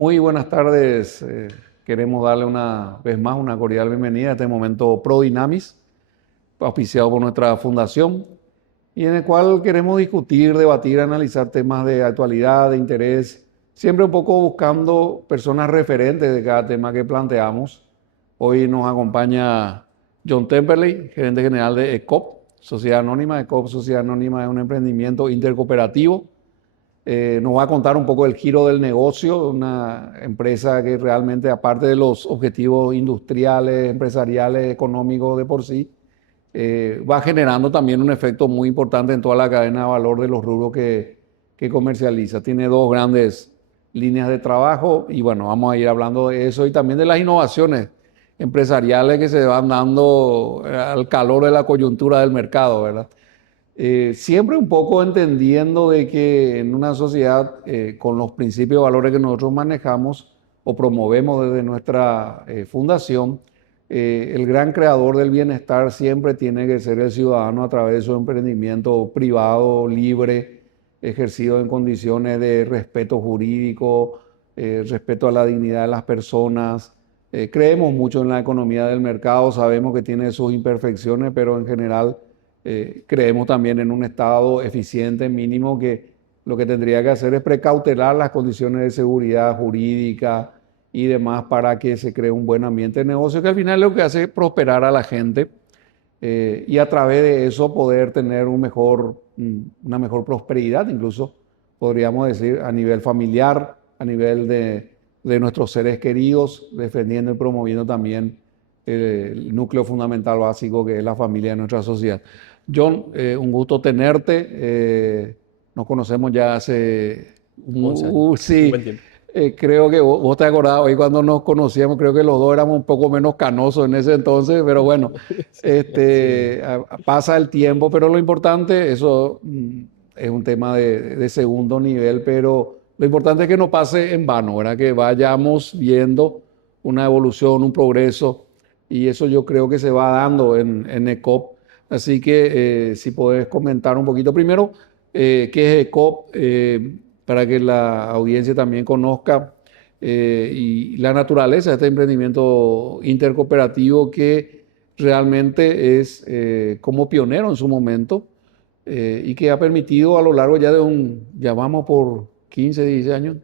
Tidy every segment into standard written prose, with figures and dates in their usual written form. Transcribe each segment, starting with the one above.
Muy buenas tardes. Queremos darle una vez más una cordial bienvenida a este momento ProDynamis, auspiciado por nuestra fundación, y en el cual queremos discutir, debatir, analizar temas de actualidad, de interés, siempre un poco buscando personas referentes de cada tema que planteamos. Hoy nos acompaña John Temperley, gerente general de ECOP, Sociedad Anónima. ECOP, Sociedad Anónima, es un emprendimiento intercooperativo. Nos va a contar un poco el giro del negocio, una empresa que realmente, aparte de los objetivos industriales, empresariales, económicos de por sí, va generando también un efecto muy importante en toda la cadena de valor de los rubros que comercializa. Tiene dos grandes líneas de trabajo y bueno, vamos a ir hablando de eso y también de las innovaciones empresariales que se van dando al calor de la coyuntura del mercado, ¿verdad? Siempre un poco entendiendo de que en una sociedad con los principios y valores que nosotros manejamos o promovemos desde nuestra fundación, el gran creador del bienestar siempre tiene que ser el ciudadano a través de su emprendimiento privado, libre, ejercido en condiciones de respeto jurídico, respeto a la dignidad de las personas. Creemos mucho en la economía del mercado, sabemos que tiene sus imperfecciones, pero en general creemos también en un Estado eficiente, mínimo, que lo que tendría que hacer es precautelar las condiciones de seguridad jurídica y demás para que se cree un buen ambiente de negocio, que al final es lo que hace prosperar a la gente y a través de eso poder tener una mejor prosperidad, incluso podríamos decir a nivel familiar, a nivel de nuestros seres queridos, defendiendo y promoviendo también el núcleo fundamental básico que es la familia de nuestra sociedad. John, un gusto tenerte. Nos conocemos ya hace 11 años, un sí, buen tiempo. creo que vos te acordás, hoy cuando nos conocíamos, creo que los dos éramos un poco menos canosos en ese entonces, pero bueno, Sí, pasa el tiempo, pero lo importante, eso es un tema de segundo nivel, pero lo importante es que no pase en vano, ¿verdad? Que vayamos viendo una evolución, un progreso, y eso yo creo que se va dando en ECOP. Así que si podés comentar un poquito primero qué es ECOP, para que la audiencia también conozca y la naturaleza de este emprendimiento intercooperativo que realmente es como pionero en su momento y que ha permitido a lo largo ya ya vamos por 15, 16 años,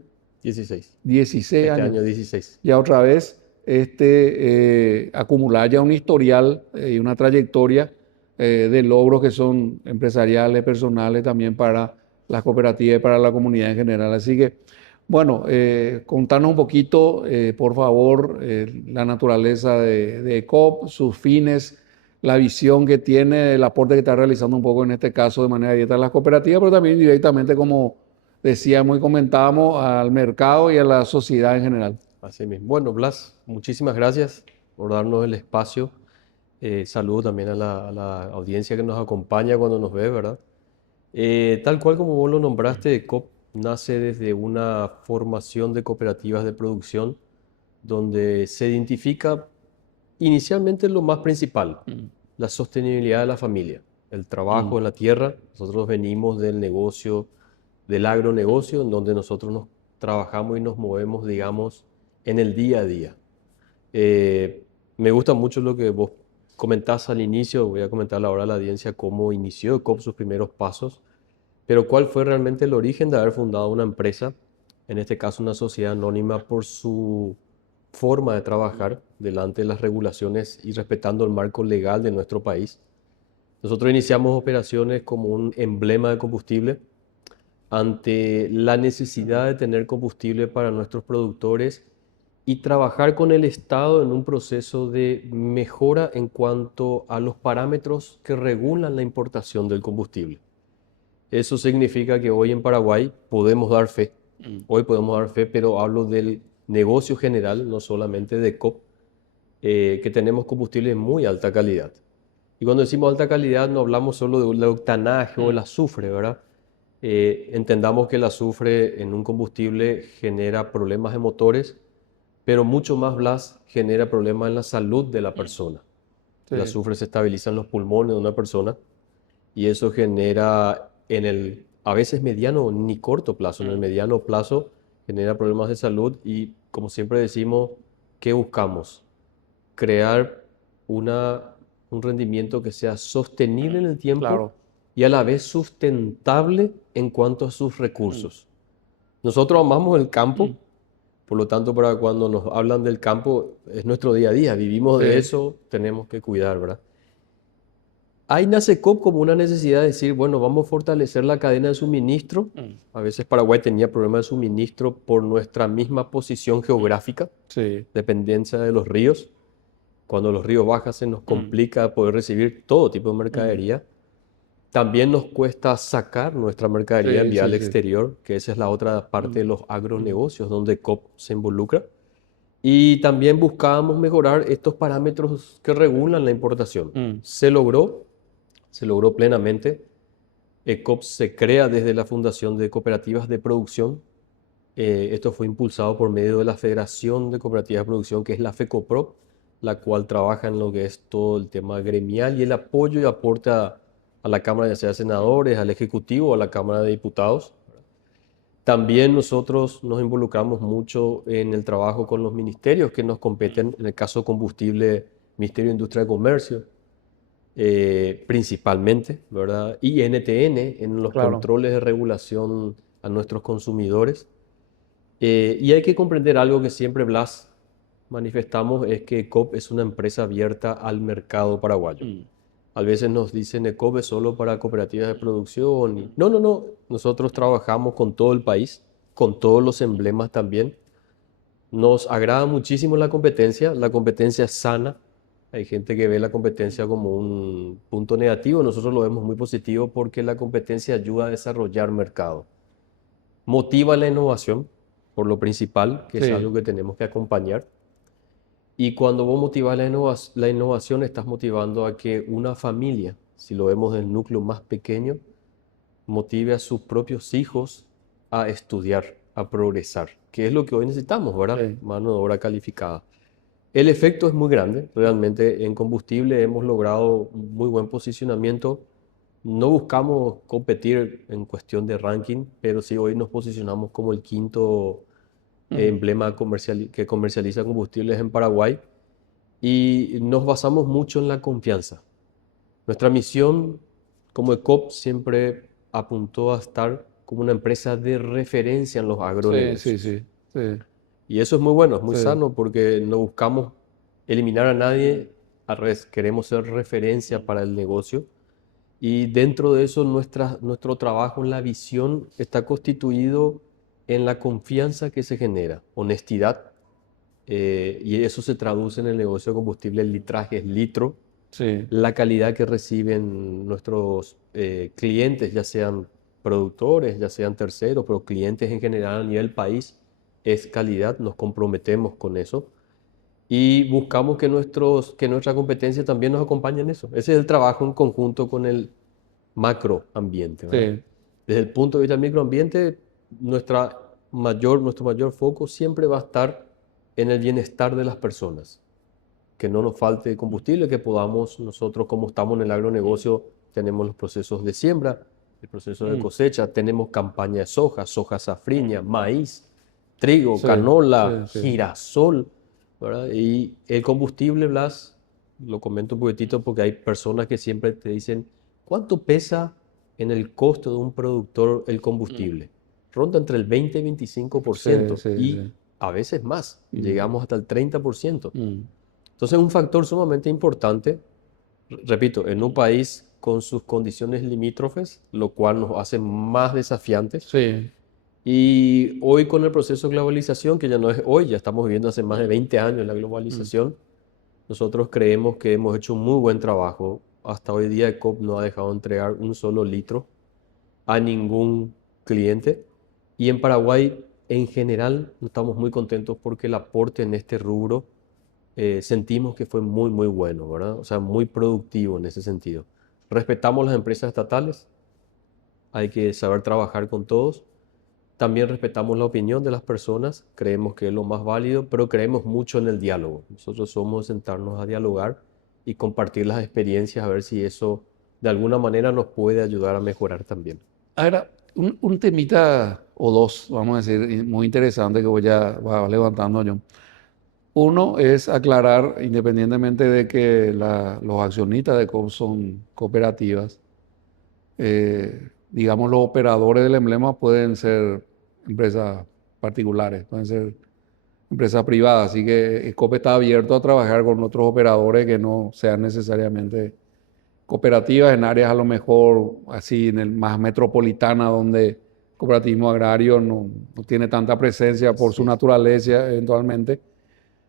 16. 16 Este años, año 16. ya otra vez, acumular ya un historial y una trayectoria de logros que son empresariales, personales, también para las cooperativas y para la comunidad en general. Así que, bueno, contanos un poquito, por favor, la naturaleza de ECOP, sus fines, la visión que tiene, el aporte que está realizando un poco en este caso de manera directa a las cooperativas, pero también directamente, como decíamos y comentábamos, al mercado y a la sociedad en general. Así mismo. Bueno, Blas, muchísimas gracias por darnos el espacio. Saludo también a la audiencia que nos acompaña cuando nos ve, ¿verdad? Tal cual como vos lo nombraste, COP nace desde una formación de cooperativas de producción donde se identifica inicialmente lo más principal, Mm, la sostenibilidad de la familia, el mm, trabajo en la tierra. Nosotros venimos del negocio, del agronegocio, en donde nosotros nos trabajamos y nos movemos, digamos, en el día a día. Me gusta mucho lo que vos comentás al inicio. Voy a comentar ahora a la audiencia cómo inició COP sus primeros pasos, pero cuál fue realmente el origen de haber fundado una empresa, en este caso una sociedad anónima, por su forma de trabajar delante de las regulaciones y respetando el marco legal de nuestro país. Nosotros iniciamos operaciones como un emblema de combustible ante la necesidad de tener combustible para nuestros productores y trabajar con el Estado en un proceso de mejora en cuanto a los parámetros que regulan la importación del combustible. Eso significa que hoy en Paraguay podemos dar fe. mm, Hoy podemos dar fe, pero hablo del negocio general, no solamente de COP, que tenemos combustibles de muy alta calidad. Y cuando decimos alta calidad no hablamos solo del octanaje o el mm, azufre, ¿verdad? Entendamos que el azufre en un combustible genera problemas de motores, pero mucho más, Blas, genera problemas en la salud de la mm. persona. El Sí. azufre se estabiliza en los pulmones de una persona y eso genera en el, a veces mediano ni corto plazo, en el Mm, mediano plazo genera problemas de salud y, como siempre decimos, ¿qué buscamos? Crear un rendimiento que sea sostenible en el tiempo Claro. y a la vez sustentable en cuanto a sus Mm, recursos. Nosotros amamos el campo, mm. por lo tanto, para cuando nos hablan del campo, es nuestro día a día, vivimos de Sí. eso, tenemos que cuidar, ¿verdad? Ahí nace COP como una necesidad de decir, bueno, vamos a fortalecer la cadena de suministro. Mm, A veces Paraguay tenía problemas de suministro por nuestra misma posición geográfica, sí. dependencia de los ríos. Cuando los ríos bajan se nos Mm, complica poder recibir todo tipo de mm. mercadería. También nos cuesta sacar nuestra mercadería, Sí, enviar sí, al sí. exterior, que esa es la otra parte de Mm, los mm, agronegocios donde COP se involucra. Y también buscábamos mejorar estos parámetros que regulan la importación. mm, Se logró plenamente. COP se crea desde la Fundación de Cooperativas de Producción. Esto fue impulsado por medio de la Federación de Cooperativas de Producción, que es la FECOPROC, la cual trabaja en lo que es todo el tema gremial y el apoyo y aporte a la Cámara de Senadores, al Ejecutivo, a la Cámara de Diputados. También nosotros nos involucramos mucho en el trabajo con los ministerios que nos mm. competen, en el caso combustible, Ministerio de Industria y Comercio, principalmente, ¿verdad? Y NTN en los Claro. controles de regulación a nuestros consumidores. Y hay que comprender algo que siempre, Blas, manifestamos, es que ECOP es una empresa abierta al mercado paraguayo. Mm, A veces nos dicen ECOP es solo para cooperativas de producción. mm, No, no, no. Nosotros trabajamos con todo el país, con todos los emblemas también. Nos agrada muchísimo la competencia es sana. Hay gente que ve la competencia como un punto negativo, nosotros lo vemos muy positivo porque la competencia ayuda a desarrollar mercado. Motiva la innovación, por lo principal, que es sí. algo que tenemos que acompañar. Y cuando vos motivas la innovación, estás motivando a que una familia, si lo vemos del núcleo más pequeño, motive a sus propios hijos a estudiar, a progresar, que es lo que hoy necesitamos, ¿verdad? Sí. Mano de obra calificada. El efecto es muy grande, realmente en combustible hemos logrado un muy buen posicionamiento. No buscamos competir en cuestión de ranking, pero sí hoy nos posicionamos como el quinto Mm, emblema que comercializa combustibles en Paraguay y nos basamos mucho en la confianza. Nuestra misión como ECOP siempre apuntó a estar como una empresa de referencia en los sí, sí, agronegocios. sí. Sí, Y eso es muy bueno, es muy sí. sano porque no buscamos eliminar a nadie, al revés, queremos ser referencia para el negocio. Y dentro de eso nuestro trabajo en la visión está constituido en la confianza que se genera, honestidad, y eso se traduce en el negocio de combustible, el litraje es litro, Sí. la calidad que reciben nuestros clientes, ya sean productores, ya sean terceros, pero clientes en general a nivel país, es calidad, nos comprometemos con eso y buscamos que nuestra competencia también nos acompañe en eso. Ese es el trabajo en conjunto con el macroambiente, ¿verdad? Sí. Desde el punto de vista del microambiente, nuestro mayor foco siempre va a estar en el bienestar de las personas, que no nos falte combustible, que podamos nosotros, como estamos en el Mm, agronegocio, tenemos los procesos de siembra, el proceso de mm, cosecha, tenemos campaña de soja, soja safriña, maíz, trigo, sí, canola, sí, sí. girasol, ¿verdad? Y el combustible, Blas, lo comento un poquitito porque hay personas que siempre te dicen, ¿cuánto pesa en el costo de un productor el Mm, combustible? Ronda entre el 20 y sí, 25% sí, y sí. a veces más, Mm, llegamos hasta el 30%. mm, Entonces, un factor sumamente importante, repito, en un país con sus condiciones limítrofes, lo cual nos hace más desafiantes. sí. Y hoy con el proceso de globalización, que ya no es hoy, ya estamos viviendo hace más de Mm, 20 años la mm, globalización, nosotros creemos que hemos hecho un muy buen trabajo. Hasta hoy día ECOP no ha dejado de entregar un solo litro a ningún cliente. Y en Paraguay, en general, estamos muy contentos porque el aporte en este rubro sentimos que fue muy, muy bueno, ¿verdad? O sea, muy productivo en ese sentido. Respetamos las empresas estatales, hay que saber trabajar con todos. También respetamos la opinión de las personas, creemos que es lo más válido, pero creemos mucho en el diálogo. Nosotros somos sentarnos a dialogar y compartir las experiencias, a ver si eso de alguna manera nos puede ayudar a mejorar también. Ahora, un temita o dos, vamos a decir, muy interesantes que voy a levantando yo. Uno es aclarar, independientemente de que los accionistas de COP son cooperativas, digamos, los operadores del emblema pueden ser empresas particulares, pueden ser empresas privadas, así que COP está abierto a trabajar con otros operadores que no sean necesariamente cooperativas en áreas a lo mejor así en el más metropolitana donde cooperativismo agrario no tiene tanta presencia por su Sí, naturaleza eventualmente.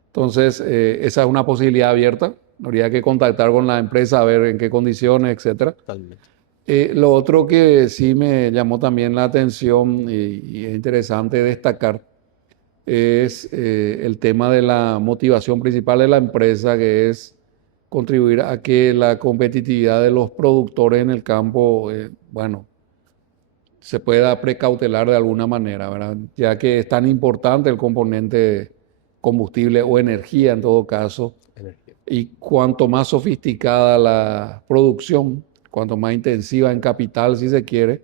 Entonces, esa es una posibilidad abierta. Habría que contactar con la empresa a ver en qué condiciones, etcétera. totalmente. Lo otro que sí me llamó también la atención y es interesante destacar es el tema de la motivación principal de la empresa, que es contribuir a que la competitividad de los productores en el campo, bueno, se pueda precautelar de alguna manera, ¿verdad? Ya que es tan importante el componente combustible o energía en todo caso, Energía. y cuanto más sofisticada la producción, cuanto más intensiva en capital, si se quiere,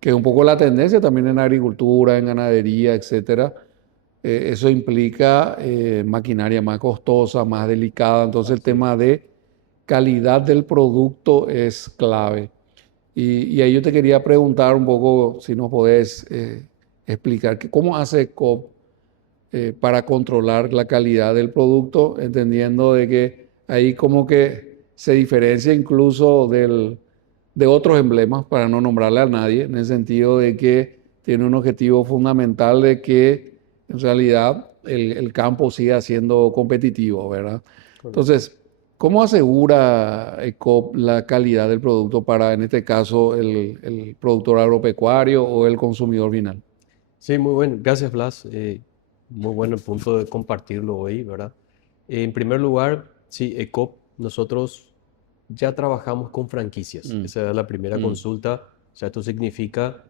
que es un poco la tendencia también en agricultura, en ganadería, etcétera, eso implica maquinaria más costosa, más delicada. Entonces el Así es. tema de calidad del producto es clave. Y ahí yo te quería preguntar un poco si nos podés explicar cómo hace COP para controlar la calidad del producto, entendiendo de que ahí como que se diferencia incluso de otros emblemas, para no nombrarle a nadie, en el sentido de que tiene un objetivo fundamental de que en realidad el campo siga siendo competitivo, ¿verdad? Correcto. Entonces, ¿cómo asegura ECOP la calidad del producto para, en este caso, el productor agropecuario o el consumidor final? Sí, muy bueno. Gracias, Blas. Muy bueno el punto de compartirlo hoy, ¿verdad? En primer lugar, sí, ECOP, nosotros ya trabajamos con franquicias. Mm, Esa es la primera mm, consulta. O sea, esto significa,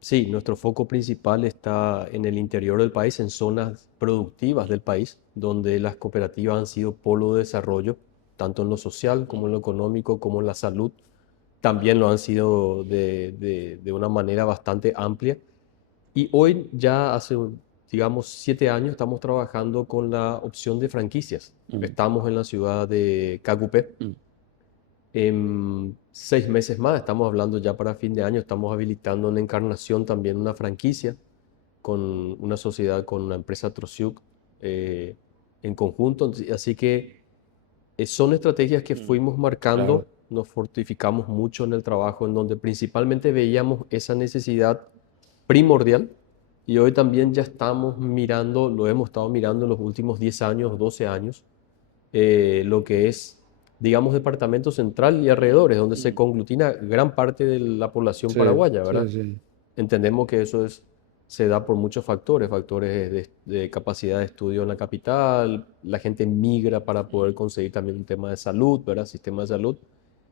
sí, nuestro foco principal está en el interior del país, en zonas productivas del país, donde las cooperativas han sido polo de desarrollo, tanto en lo social como en lo económico, como en la salud. También lo han sido de una manera bastante amplia. Y hoy ya hace, digamos, 7 años estamos trabajando con la opción de franquicias. mm, Estamos en la ciudad de Cagupé. mm. En 6 meses más, estamos hablando ya para fin de año, estamos habilitando en Encarnación también una franquicia con una sociedad, con una empresa Trosiuk en conjunto. Así que son estrategias que fuimos Claro. marcando, nos fortificamos mucho en el trabajo, en donde principalmente veíamos esa necesidad primordial y hoy también ya estamos mirando, lo hemos estado mirando en los últimos 10 años, 12 años, lo que es, digamos, Departamento Central y alrededores, donde se Mm. conglutina gran parte de la población Sí, paraguaya, ¿verdad? sí, sí. Entendemos que eso se da por muchos factores, factores de capacidad de estudio en la capital, la gente migra para poder conseguir también un tema de salud, ¿verdad? Sistema de salud.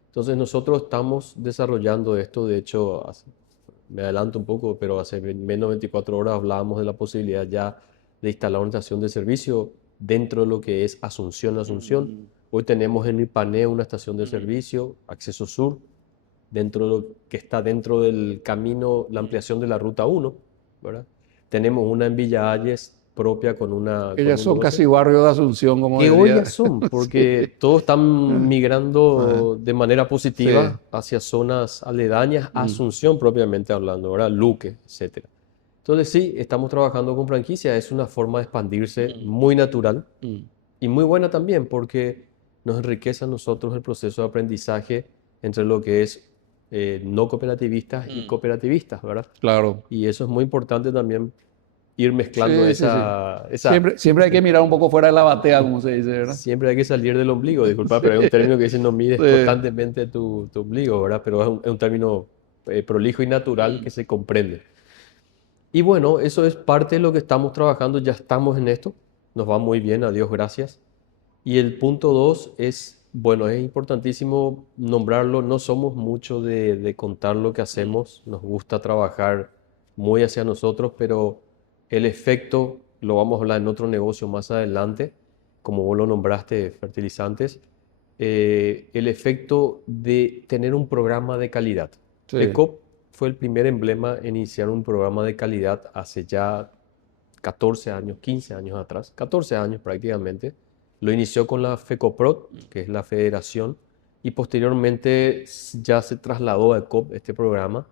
Entonces nosotros estamos desarrollando esto, de hecho, me adelanto un poco, pero hace menos de 24 horas hablábamos de la posibilidad ya de instalar una estación de servicio dentro de lo que es Asunción, Asunción. Mm, Hoy tenemos en Ipané una estación de mm, servicio, Acceso Sur, dentro de lo que está dentro del camino, la mm. ampliación de la Ruta 1, ¿verdad? Tenemos una en Villa Hayes propia con Ellas un son negocio casi barrio de Asunción, como que hoy ya decía. son, Sí. porque todos están Ah, migrando de manera sí. positiva hacia zonas aledañas a Mm, Asunción propiamente hablando, ¿verdad? Luque, etcétera. Entonces sí, estamos trabajando con franquicia, es una forma de expandirse mm, muy natural mm. y muy buena también porque nos enriquece a nosotros el proceso de aprendizaje entre lo que es no cooperativistas y Mm. cooperativistas, ¿verdad? Claro. Y eso es muy importante también ir mezclando Sí, sí, sí. esa Siempre hay que mirar un poco fuera de la batea, como se dice, ¿verdad? siempre hay que salir del ombligo, disculpa, Sí, pero hay un término que dice no mires sí. constantemente tu ombligo, ¿verdad? Pero es un término prolijo y natural Mm, que se comprende. Y bueno, eso es parte de lo que estamos trabajando, ya estamos en esto, nos va muy bien, a Dios gracias. Y el punto dos es, bueno, es importantísimo nombrarlo, no somos mucho de contar lo que mm, hacemos, nos gusta trabajar muy hacia nosotros, pero el efecto, lo vamos a hablar en otro negocio más adelante, como vos lo nombraste, fertilizantes, el efecto de tener un programa de calidad. sí. ECOP fue el primer emblema en iniciar un programa de calidad hace ya 14 años, 15 años atrás, 14 años prácticamente. Lo inició con la FECOPROD, que es la federación, y posteriormente ya se trasladó a COP este programa,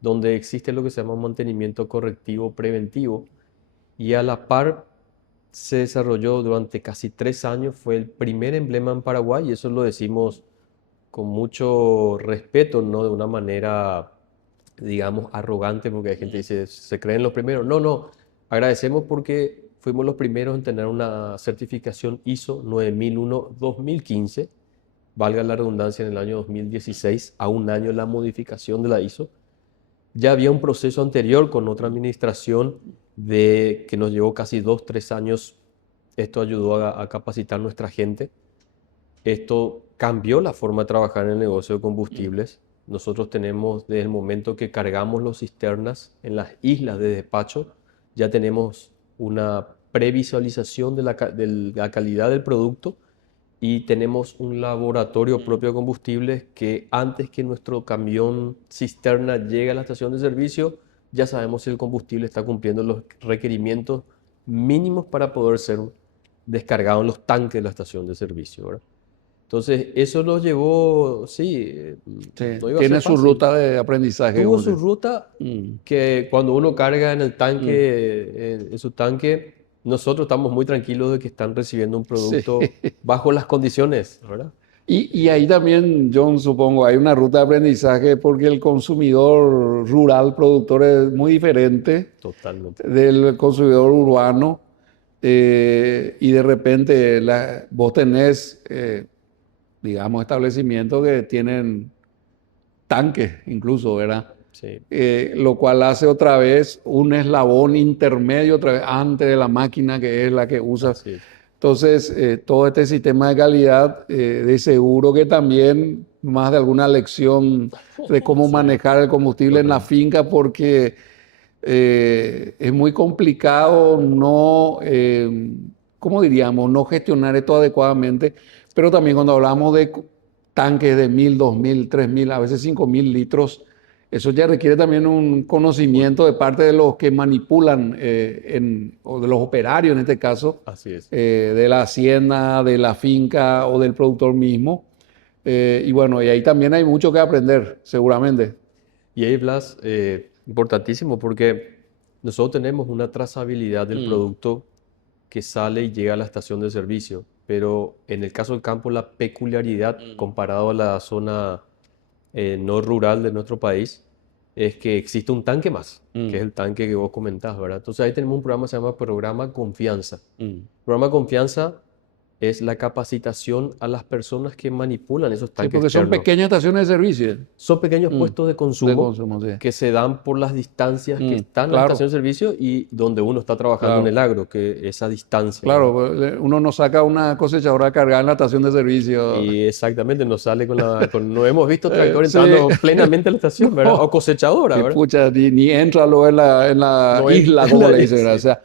donde existe lo que se llama mantenimiento correctivo preventivo, y a la par se desarrolló durante casi 3 años, fue el primer emblema en Paraguay, y eso lo decimos con mucho respeto, no de una manera, digamos, arrogante, porque hay gente que dice, se creen los primeros. No, no, agradecemos porque fuimos los primeros en tener una certificación ISO 9001-2015, valga la redundancia, en el año 2016, a un año de la modificación de la ISO. Ya había un proceso anterior con otra administración que nos llevó casi 2, 3 años. Esto ayudó a capacitar a nuestra gente. Esto cambió la forma de trabajar en el negocio de combustibles. Nosotros tenemos, desde el momento que cargamos los cisternas en las islas de despacho, ya tenemos una previsualización de la calidad del producto, y tenemos un laboratorio propio de combustibles que antes que nuestro camión cisterna llegue a la estación de servicio, ya sabemos si el combustible está cumpliendo los requerimientos mínimos para poder ser descargado en los tanques de la estación de servicio, ¿verdad? Entonces, eso nos llevó, sí, Sí, no iba a tiene ser su fácil. ruta de aprendizaje. Tuvo como su se- ruta Mm. que cuando uno carga en el tanque, en su tanque, nosotros estamos muy tranquilos de que están recibiendo un Sí. producto bajo las condiciones, ¿verdad? Y ahí también, John, supongo, hay una ruta de aprendizaje porque el consumidor rural, productor, es muy diferente Totalmente. del consumidor urbano. Y de repente vos tenés, digamos, establecimientos que tienen tanques incluso, ¿verdad? Sí, Lo cual hace otra vez un eslabón intermedio, otra vez antes de la máquina que es la que usa. así es. Entonces, todo este sistema de calidad, de seguro que también más de alguna lección de cómo Sí, manejar el combustible en la totalmente. finca, porque es muy complicado no, ¿cómo diríamos? No gestionar esto adecuadamente, pero también cuando hablamos de tanques de 1000, 2000, 3000, a veces 5000 litros, eso ya requiere también un conocimiento de parte de los que manipulan, o de los operarios en este caso, Así es. de la hacienda, de la finca o del productor mismo. Y bueno, y ahí también hay mucho que aprender, seguramente. Y ahí, Blas, importantísimo porque nosotros tenemos una trazabilidad del Mm, producto que sale y llega a la estación de servicio, pero en el caso del campo la peculiaridad comparado a la zona no rural de nuestro país es que existe un tanque más, que es mm, el tanque que vos comentás, ¿verdad? Entonces ahí tenemos un programa que se llama Programa Confianza. mm. Programa Confianza es la capacitación a las personas que manipulan esos Sí, tanques porque son externos. pequeñas estaciones de servicio. Son pequeños Mm, puestos de de consumo consumo, sí. que se dan por las distancias que están en la Claro, estación de servicio y donde uno está trabajando en claro, el agro, que esa distancia, ¿verdad? claro. Pues, uno no saca una cosechadora cargada en la estación de servicio. Y exactamente nos sale no hemos visto tractor Sí, entrando plenamente a la estación, ¿verdad? O no, cosechadora, que ¿verdad? pucha, ni entra luego en la No en, isla, en como la le dicen, ¿verdad? O sí. sea,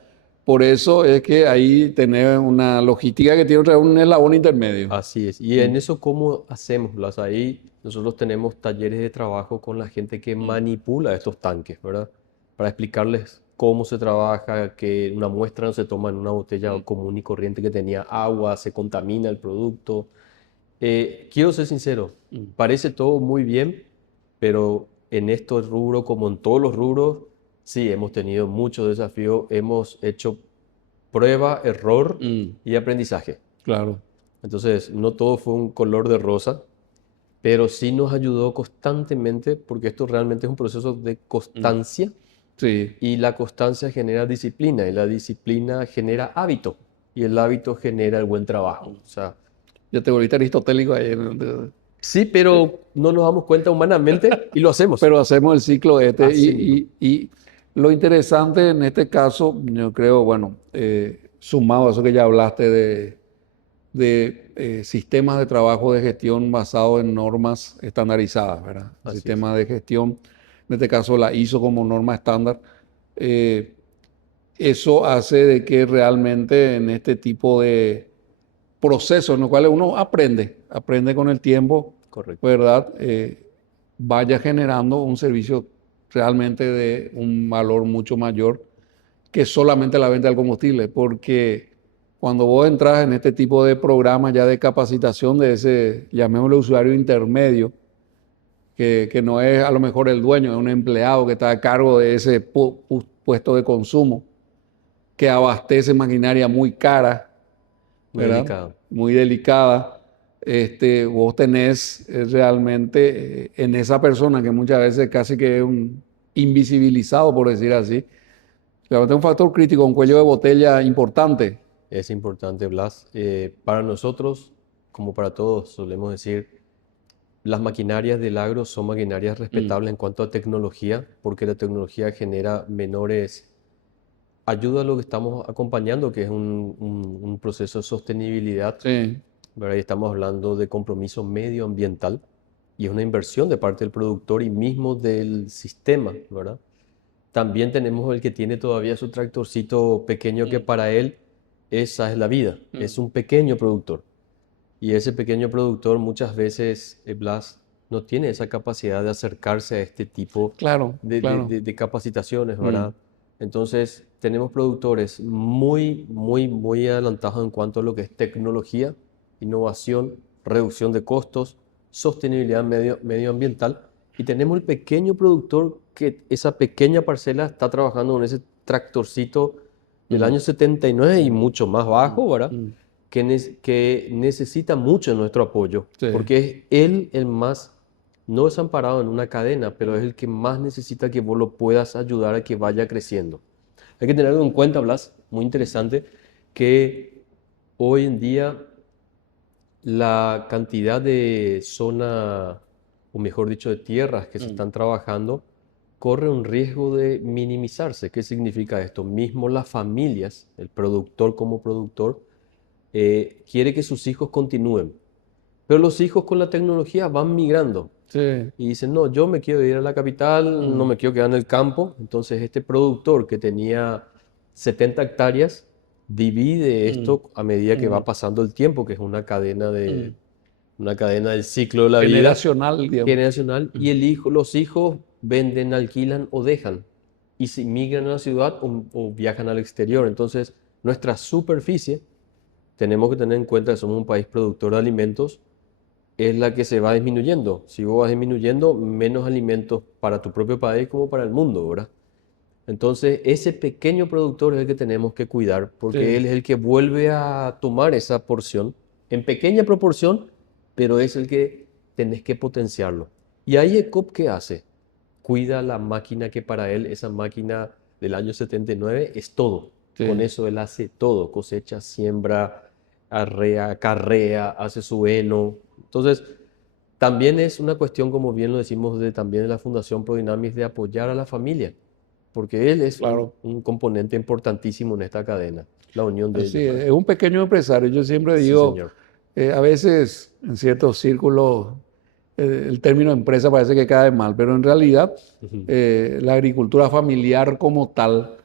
por eso es que ahí tenés una logística que tiene un eslabón intermedio. Así es. Y en eso, ¿cómo hacemos, Blas? Ahí nosotros tenemos talleres de trabajo con la gente que manipula estos tanques, ¿verdad? Para explicarles cómo se trabaja, que una muestra no se toma en una botella común y corriente que tenía agua, se contamina el producto. Quiero ser sincero, parece todo muy bien, pero en estos rubros, como en todos los rubros, sí, hemos tenido muchos desafíos, hemos hecho prueba, error Mm, y aprendizaje. claro, Entonces, no todo fue un color de rosa, pero sí nos ayudó constantemente, porque esto realmente es un proceso de constancia, sí. y la constancia genera disciplina, y la disciplina genera hábito, y el hábito genera el buen trabajo. O sea, Ya te volviste aristotélico ahí. sí, pero no nos damos cuenta humanamente y lo hacemos. Pero hacemos el ciclo este. Así mismo. Y lo interesante en este caso, yo creo, bueno, sumado a eso que ya hablaste de sistemas de trabajo de gestión basados en normas estandarizadas, ¿verdad? El Así es. sistema de gestión, en este caso la ISO como norma estándar. eh, Eso hace de que realmente en este tipo de procesos en los cuales uno aprende con el tiempo, Correcto. ¿verdad? Vaya generando un servicio realmente de un valor mucho mayor que solamente la venta del combustible, porque cuando vos entras en este tipo de programas ya de capacitación de ese, llamémosle usuario intermedio, que no es a lo mejor el dueño, es un empleado que está a cargo de ese puesto de consumo, que abastece maquinaria muy cara, Muy ¿verdad? delicado. Muy delicada. Vos tenés realmente en esa persona que muchas veces casi que es un invisibilizado, por decir así, realmente un factor crítico, un cuello de botella importante. Es importante, Blas. Para nosotros, como para todos, solemos decir, las maquinarias del agro son maquinarias respetables en cuanto a tecnología, porque la tecnología genera menores ayuda a lo que estamos acompañando, que es un proceso de sostenibilidad, Sí, ¿verdad? Y estamos hablando de compromiso medioambiental y es una inversión de parte del productor y mismo del sistema, ¿verdad? También tenemos el que tiene todavía su tractorcito pequeño que para él esa es la vida, es un pequeño productor. Y ese pequeño productor muchas veces, Blas, no tiene esa capacidad de acercarse a este tipo claro, claro. de capacitaciones, ¿verdad? Entonces, tenemos productores muy adelantados en cuanto a lo que es tecnología, innovación, reducción de costos, sostenibilidad medioambiental. Y tenemos el pequeño productor que esa pequeña parcela está trabajando con ese tractorcito del año 79 y mucho más bajo, ¿verdad? Que necesita mucho de nuestro apoyo, Sí. porque es él el más, no desamparado en una cadena, pero es el que más necesita que vos lo puedas ayudar a que vaya creciendo. Hay que tener en cuenta, Blas, muy interesante, que hoy en día la cantidad de zona, o mejor dicho, de tierras que se están trabajando, corre un riesgo de minimizarse. ¿Qué significa esto? Mismo las familias, el productor como productor, quiere que sus hijos continúen. Pero los hijos con la tecnología van migrando Sí. y dicen, no, yo me quiero ir a la capital, no me quiero quedar en el campo. Entonces este productor que tenía 70 hectáreas divide esto a medida que va pasando el tiempo, que es una cadena del ciclo de la vida Generacional, digamos. generacional, y los hijos venden, alquilan o dejan y si migran a la ciudad o viajan al exterior. Entonces nuestra superficie, tenemos que tener en cuenta que somos un país productor de alimentos, es la que se va disminuyendo. Si vos vas disminuyendo, menos alimentos para tu propio país como para el mundo, ¿verdad? Entonces, ese pequeño productor es el que tenemos que cuidar, porque Sí. él es el que vuelve a tomar esa porción, en pequeña proporción, pero es el que tenés que potenciarlo. Y ahí ECOP, ¿qué hace? Cuida la máquina que para él, esa máquina del año 79, es todo. Sí. Con eso él hace todo, cosecha, siembra, arrea, carrea, hace su heno. Entonces, también es una cuestión, como bien lo decimos, también de la Fundación Prodinamis, de apoyar a la familia, porque él es Claro. un componente importantísimo en esta cadena, la unión de Sí, ellos. es un pequeño empresario. Yo siempre Sí, digo, señor. a veces en ciertos círculos el término empresa parece que cae mal, pero en realidad la agricultura familiar como tal,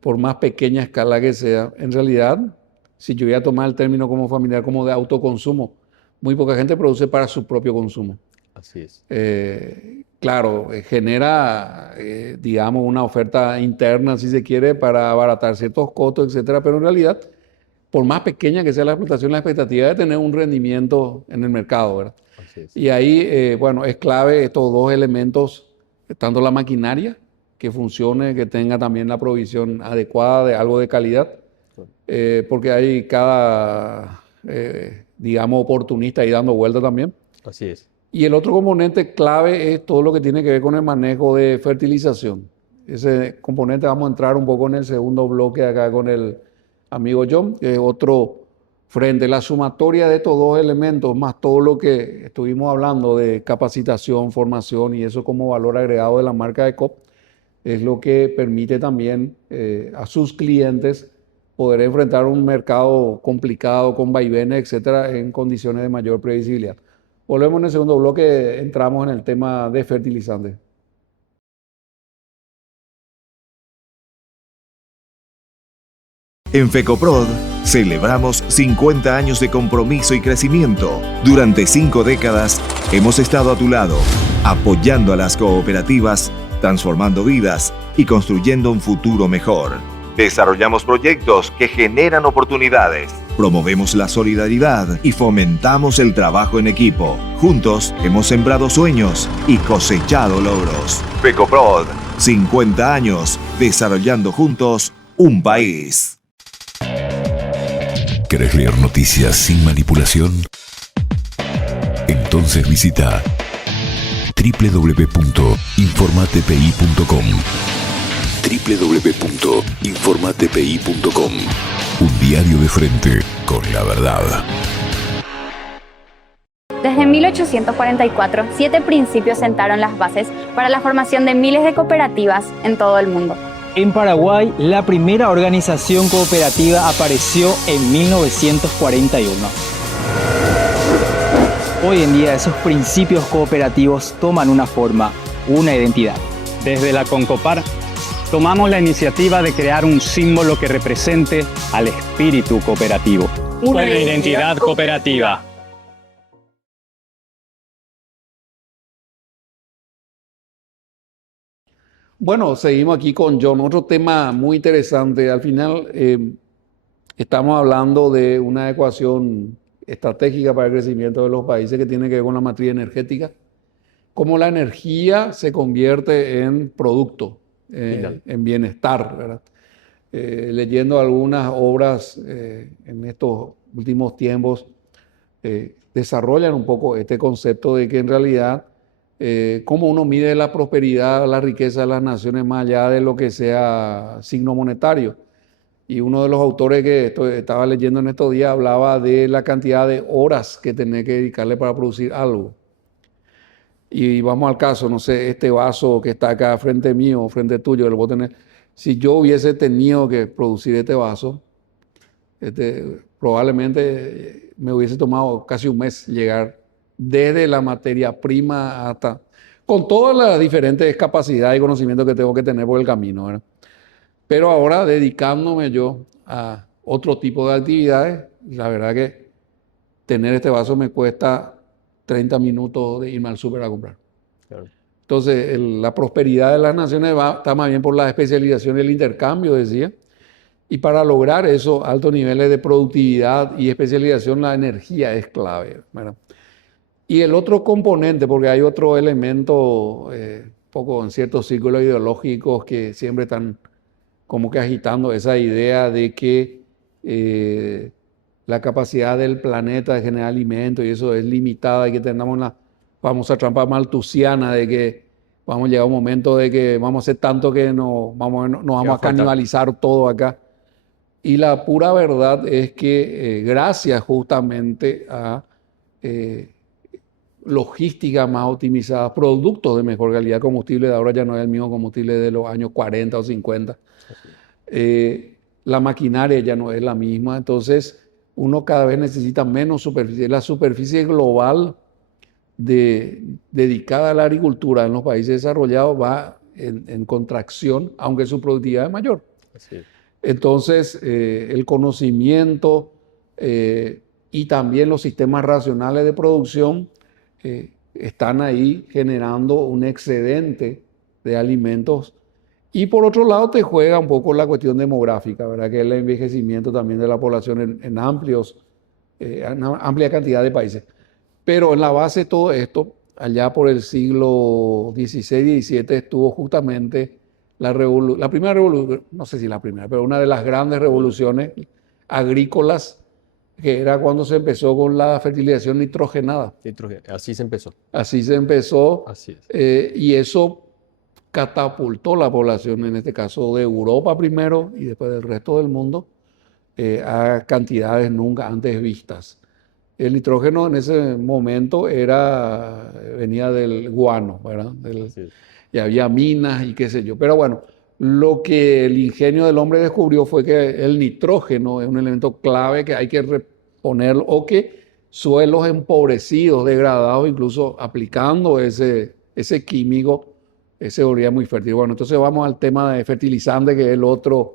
por más pequeña escala que sea, en realidad, si yo voy a tomar el término como familiar, como de autoconsumo, muy poca gente produce para su propio consumo. Así es. Claro, genera, digamos, una oferta interna, si se quiere, para abaratar ciertos costos, etcétera, pero en realidad, por más pequeña que sea la explotación, la expectativa es de tener un rendimiento en el mercado, ¿verdad? Así es. Y ahí, bueno, es clave estos dos elementos, tanto la maquinaria, que funcione, que tenga también la provisión adecuada de algo de calidad, porque hay cada, digamos, oportunista ahí dando vuelta también. Así es. Y el otro componente clave es todo lo que tiene que ver con el manejo de fertilización. Ese componente vamos a entrar un poco en el segundo bloque acá con el amigo John, que es otro frente. La sumatoria de estos dos elementos, más todo lo que estuvimos hablando de capacitación, formación y eso como valor agregado de la marca ECOP, es lo que permite también a sus clientes poder enfrentar un mercado complicado con vaivenes, etcétera, en condiciones de mayor previsibilidad. Volvemos en el segundo bloque, entramos en el tema de fertilizantes. En FECOPROD celebramos 50 años de compromiso y crecimiento. Durante 5 décadas hemos estado a tu lado, apoyando a las cooperativas transformando vidas y construyendo un futuro mejor. Desarrollamos proyectos que generan oportunidades. Promovemos la solidaridad y fomentamos el trabajo en equipo. Juntos hemos sembrado sueños y cosechado logros. Fecoprod, 50 años desarrollando juntos un país. ¿Querés leer noticias sin manipulación? Entonces visita www.informatpi.com. www.informatpi.com. Un diario de frente con la verdad. Desde 1844, 7 principios sentaron las bases para la formación de miles de cooperativas en todo el mundo. En Paraguay, la primera organización cooperativa apareció en 1941. Hoy en día esos principios cooperativos toman una forma, una identidad. Desde la Concopar, tomamos la iniciativa de crear un símbolo que represente al espíritu cooperativo. Una identidad cooperativa. Bueno, seguimos aquí con John. Otro tema muy interesante. Al final estamos hablando de una ecuación estratégica para el crecimiento de los países que tiene que ver con la matriz energética. Cómo la energía se convierte en producto, en bienestar, ¿verdad? Leyendo algunas obras en estos últimos tiempos, desarrollan un poco este concepto de que en realidad cómo uno mide la prosperidad, la riqueza de las naciones más allá de lo que sea signo monetario. Y uno de los autores que estaba leyendo en estos días hablaba de la cantidad de horas que tenés que dedicarle para producir algo. Y vamos al caso, no sé, este vaso que está acá frente mío, frente tuyo, lo puedo tener. Si yo hubiese tenido que producir este vaso, probablemente me hubiese tomado casi un mes llegar desde la materia prima hasta, con todas las diferentes capacidades y conocimientos que tengo que tener por el camino, ¿verdad? Pero ahora dedicándome yo a otro tipo de actividades, la verdad que tener este vaso me cuesta 30 minutos de irme al súper a comprar. Claro. Entonces, la prosperidad de las naciones está más bien por la especialización y el intercambio, decía. Y para lograr esos altos niveles de productividad y especialización, la energía es clave, ¿verdad? Y el otro componente, porque hay otro elemento, poco en ciertos círculos ideológicos que siempre están como que agitando esa idea de que la capacidad del planeta de generar alimentos y eso es limitada y que tengamos la famosa trampa maltusiana de que vamos a llegar a un momento de que vamos a hacer tanto que nos vamos a canibalizar todo acá. Y la pura verdad es que gracias justamente a logística más optimizada, productos de mejor calidad, combustible de ahora ya no es el mismo combustible de los años 40 o 50. La maquinaria ya no es la misma, entonces uno cada vez necesita menos superficie. La superficie global dedicada a la agricultura en los países desarrollados va en contracción, aunque su productividad es mayor. Así. Entonces, el conocimiento y también los sistemas racionales de producción están ahí generando un excedente de alimentos. Y por otro lado te juega un poco la cuestión demográfica, ¿verdad? Que es el envejecimiento también de la población en amplia cantidad de países. Pero en la base de todo esto, allá por el siglo XVI y XVII estuvo justamente la primera revolución, no sé si la primera, pero una de las grandes revoluciones agrícolas, que era cuando se empezó con la fertilización nitrogenada. Así se empezó. Así se empezó. Así es. Y eso catapultó la población, en este caso de Europa primero y después del resto del mundo, a cantidades nunca antes vistas. El nitrógeno en ese momento venía del guano, ¿verdad? Y había minas y qué sé yo. Pero bueno, lo que el ingenio del hombre descubrió fue que el nitrógeno es un elemento clave que hay que reponerlo, o que suelos empobrecidos, degradados, incluso aplicando ese químico, se volvía muy fértil. Bueno, entonces vamos al tema de fertilizante, que es el otro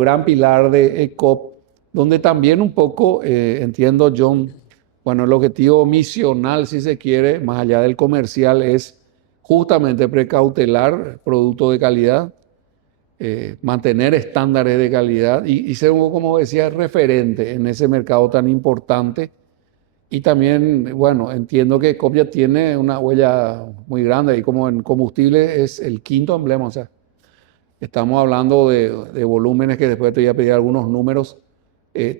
gran pilar de ECOP, donde también un poco, entiendo, John, bueno, el objetivo misional, si se quiere, más allá del comercial, es justamente precautelar productos de calidad, mantener estándares de calidad y ser, como decía, referente en ese mercado tan importante. Y también, bueno, entiendo que COP ya tiene una huella muy grande y como en combustible es el quinto emblema, o sea, estamos hablando de volúmenes que después te voy a pedir algunos números.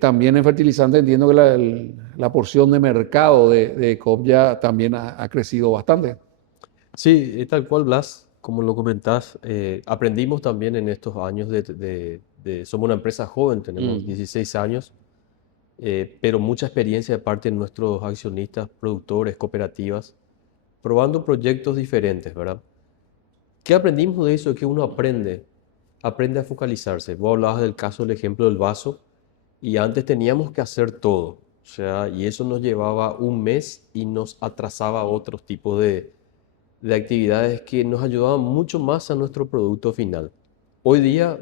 También en fertilizante entiendo que la porción de mercado de COP ya también ha crecido bastante. Sí, es tal cual, Blas, como lo comentás, aprendimos también en estos años somos una empresa joven, tenemos 16 años, pero mucha experiencia de parte de nuestros accionistas, productores, cooperativas, probando proyectos diferentes, ¿verdad? ¿Qué aprendimos de eso? Que uno aprende a focalizarse. Vos hablabas del caso, el ejemplo del vaso, y antes teníamos que hacer todo, o sea, y eso nos llevaba un mes y nos atrasaba a otros tipos de actividades que nos ayudaban mucho más a nuestro producto final. Hoy día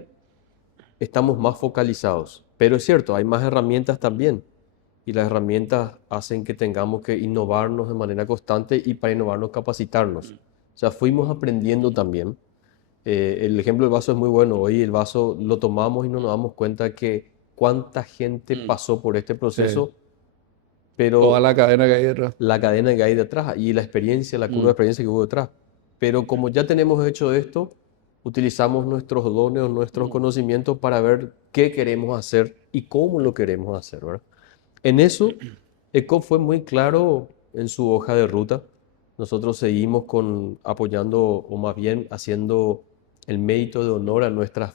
estamos más focalizados, pero es cierto, hay más herramientas también, y las herramientas hacen que tengamos que innovarnos de manera constante y para innovarnos capacitarnos. O sea, fuimos aprendiendo también. El ejemplo del vaso es muy bueno. Hoy el vaso lo tomamos y no nos damos cuenta que cuánta gente pasó por este proceso, Sí. pero Toda la cadena que hay detrás. la cadena que hay detrás y la experiencia, la curva de experiencia que hubo detrás. Pero como ya tenemos hecho esto, utilizamos nuestros dones o nuestros conocimientos para ver qué queremos hacer y cómo lo queremos hacer, ¿verdad? En eso, ECOP fue muy claro en su hoja de ruta. Nosotros seguimos apoyando, o más bien haciendo el mérito de honor a nuestra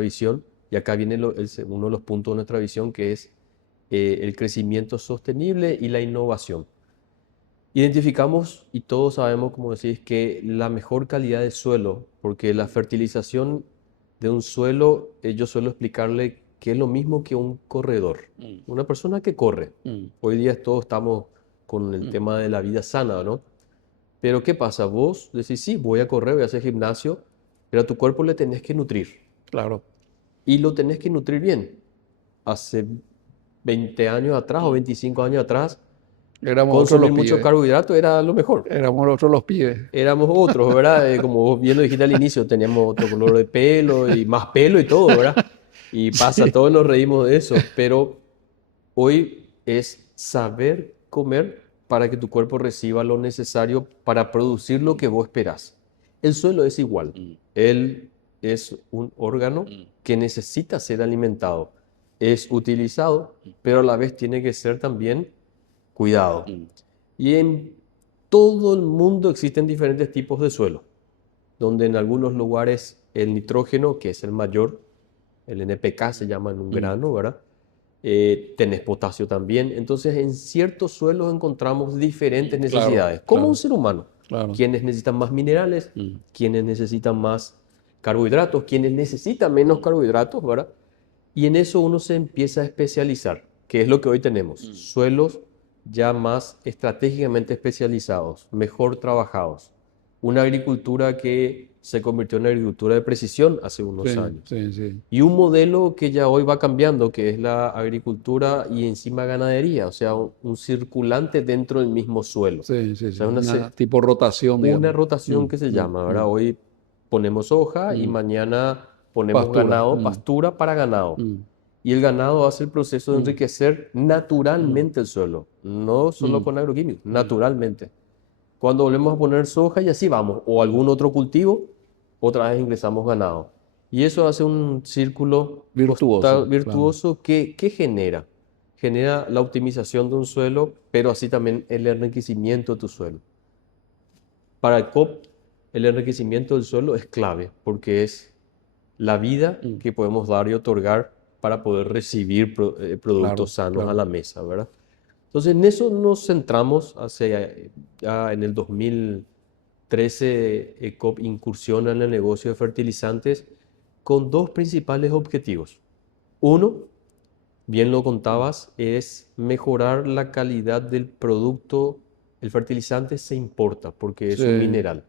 visión. Y acá viene uno de los puntos de nuestra visión, que es el crecimiento sostenible y la innovación. Identificamos, y todos sabemos, como decís, que la mejor calidad de suelo, porque la fertilización de un suelo, yo suelo explicarle que es lo mismo que un corredor, una persona que corre. Hoy día todos estamos con el tema de la vida sana, ¿no? Pero ¿qué pasa? Vos decís, sí, voy a correr, voy a hacer gimnasio, pero a tu cuerpo le tenés que nutrir. Claro. Y lo tenés que nutrir bien. Hace 20 años atrás o 25 años atrás, Éramos otros consumir los mucho pibes. carbohidrato era lo mejor. Éramos otros los pibes. Éramos otros, ¿verdad? Como vos bien lo dijiste al inicio, teníamos otro color de pelo y más pelo y todo, ¿verdad? Y pasa, todos nos reímos de eso, pero hoy es saber comer para que tu cuerpo reciba lo necesario para producir lo que vos esperás. El suelo es igual. Él es un órgano que necesita ser alimentado. Es utilizado, pero a la vez tiene que ser también cuidado. Y en todo el mundo existen diferentes tipos de suelo, donde en algunos lugares el nitrógeno, que es el mayor, el NPK se llama en un grano, ¿verdad? Tenés potasio también. Entonces, en ciertos suelos encontramos diferentes necesidades, como un ser humano. Claro. Quienes necesitan más minerales, quienes necesitan más carbohidratos, quienes necesitan menos carbohidratos, ¿verdad? Y en eso uno se empieza a especializar, que es lo que hoy tenemos. Suelos ya más estratégicamente especializados, mejor trabajados. Una agricultura que se convirtió en agricultura de precisión hace unos años. Sí. Y un modelo que ya hoy va cambiando, que es la agricultura y encima ganadería, o sea, un circulante dentro del mismo suelo. Sí. O sea, Una tipo rotación, una digamos. rotación que se llama, ¿verdad? Hoy ponemos hoja y mañana ponemos Pastura. ganado, pastura para ganado. Y el ganado hace el proceso de enriquecer naturalmente el suelo, no solo con agroquímicos, naturalmente. Cuando volvemos a poner soja y así vamos, o algún otro cultivo, otra vez ingresamos ganado. Y eso hace un círculo virtuoso que genera. Genera la optimización de un suelo, pero así también el enriquecimiento de tu suelo. Para el COP, el enriquecimiento del suelo es clave, porque es la vida que podemos dar y otorgar para poder recibir productos sanos a la mesa, ¿verdad? Entonces, en eso nos centramos ya en el 2013, ECOP incursiona en el negocio de fertilizantes con dos principales objetivos. Uno, bien lo contabas, es mejorar la calidad del producto. El fertilizante se importa porque es un mineral.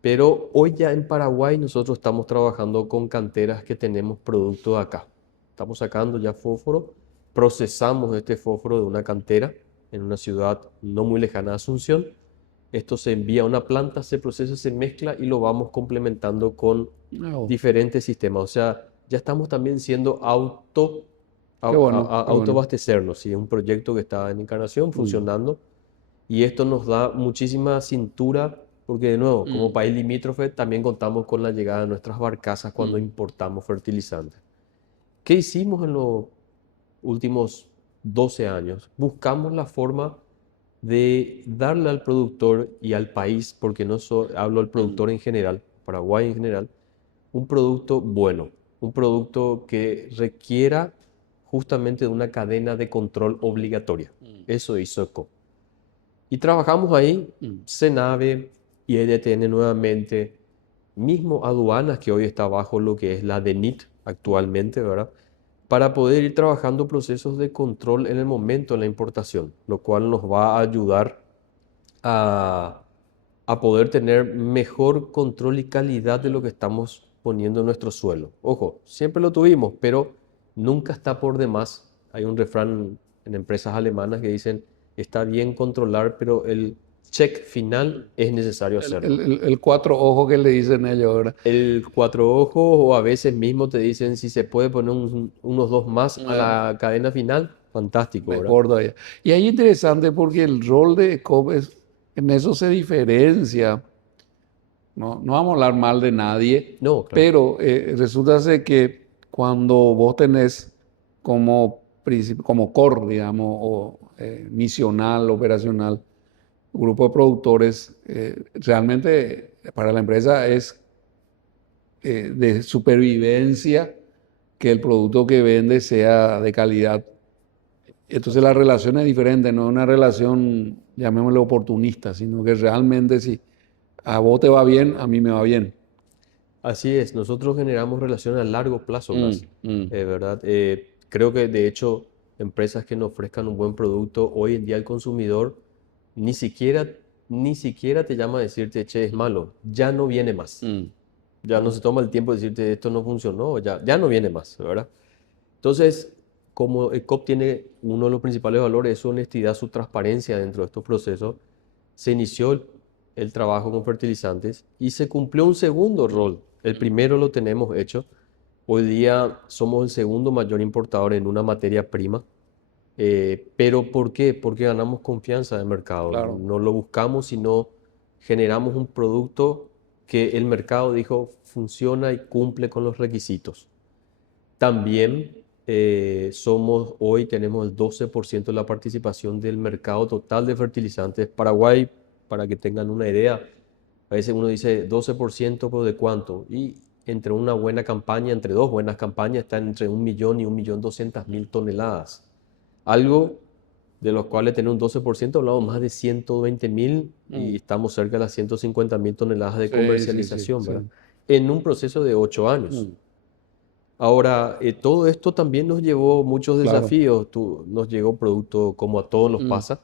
Pero hoy ya en Paraguay nosotros estamos trabajando con canteras que tenemos producto de acá. Estamos sacando ya fósforo, procesamos este fósforo de una cantera en una ciudad no muy lejana de Asunción esto se envía a una planta, se procesa, se mezcla y lo vamos complementando con No, diferentes sistemas. O sea, ya estamos también siendo qué bueno, qué bueno. autoabastecernos. ¿Sí? Es un proyecto que está en Encarnación funcionando y esto nos da muchísima cintura porque, de nuevo, como país limítrofe, también contamos con la llegada de nuestras barcazas cuando importamos fertilizantes. ¿Qué hicimos en los últimos 12 años? Buscamos la forma de darle al productor y al país, porque no hablo al productor en general, Paraguay en general, un producto bueno, un producto que requiera justamente de una cadena de control obligatoria. Eso hizo ECOP. Y trabajamos ahí, CENAVE y EDTN nuevamente, mismo aduanas que hoy está bajo lo que es la DENIT actualmente, ¿verdad? Para poder ir trabajando procesos de control en el momento de la importación, lo cual nos va a ayudar a poder tener mejor control y calidad de lo que estamos poniendo en nuestro suelo. Ojo, siempre lo tuvimos, pero nunca está por demás. Hay un refrán en empresas alemanas que dicen, está bien controlar, pero el check final es necesario hacerlo. El cuatro ojos que le dicen ellos, ¿verdad? El cuatro ojos, o a veces mismo te dicen si se puede poner unos dos más a la cadena final, fantástico, ¿verdad? Mejor todavía. Y ahí interesante porque el rol de ECOP en eso se diferencia. No vamos a hablar mal de nadie, No, claro. pero resulta ser que cuando vos tenés como core, digamos, o misional, operacional, grupo de productores, realmente para la empresa es de supervivencia que el producto que vende sea de calidad. Entonces la relación es diferente, no es una relación, llamémosle oportunista, sino que realmente si a vos te va bien, a mí me va bien. Así es, nosotros generamos relaciones a largo plazo más, ¿verdad? Creo que de hecho empresas que nos ofrezcan un buen producto, hoy en día el consumidor ni siquiera te llama a decirte, che, es malo, ya no viene más. Ya no se toma el tiempo de decirte, esto no funcionó, ya no viene más, ¿verdad? Entonces, como ECOP tiene uno de los principales valores, es su honestidad, su transparencia dentro de estos procesos, se inició el trabajo con fertilizantes y se cumplió un segundo rol. El primero lo tenemos hecho. Hoy día somos el segundo mayor importador en una materia prima. ¿Pero por qué? Porque ganamos confianza de mercado. Claro. No lo buscamos, sino generamos un producto que el mercado dijo funciona y cumple con los requisitos. También hoy tenemos el 12% de la participación del mercado total de fertilizantes. Paraguay, para que tengan una idea, a veces uno dice 12%, pero ¿de cuánto? Y entre una buena campaña, entre dos buenas campañas, están entre 1 millón y 1.200.000 toneladas. Algo de los cuales tener un 12%, hablamos más de 120.000 y estamos cerca de las 150.000 toneladas de comercialización, ¿verdad? En un proceso de 8 años. Ahora, todo esto también nos llevó muchos desafíos. Nos llegó producto como a todos nos pasa,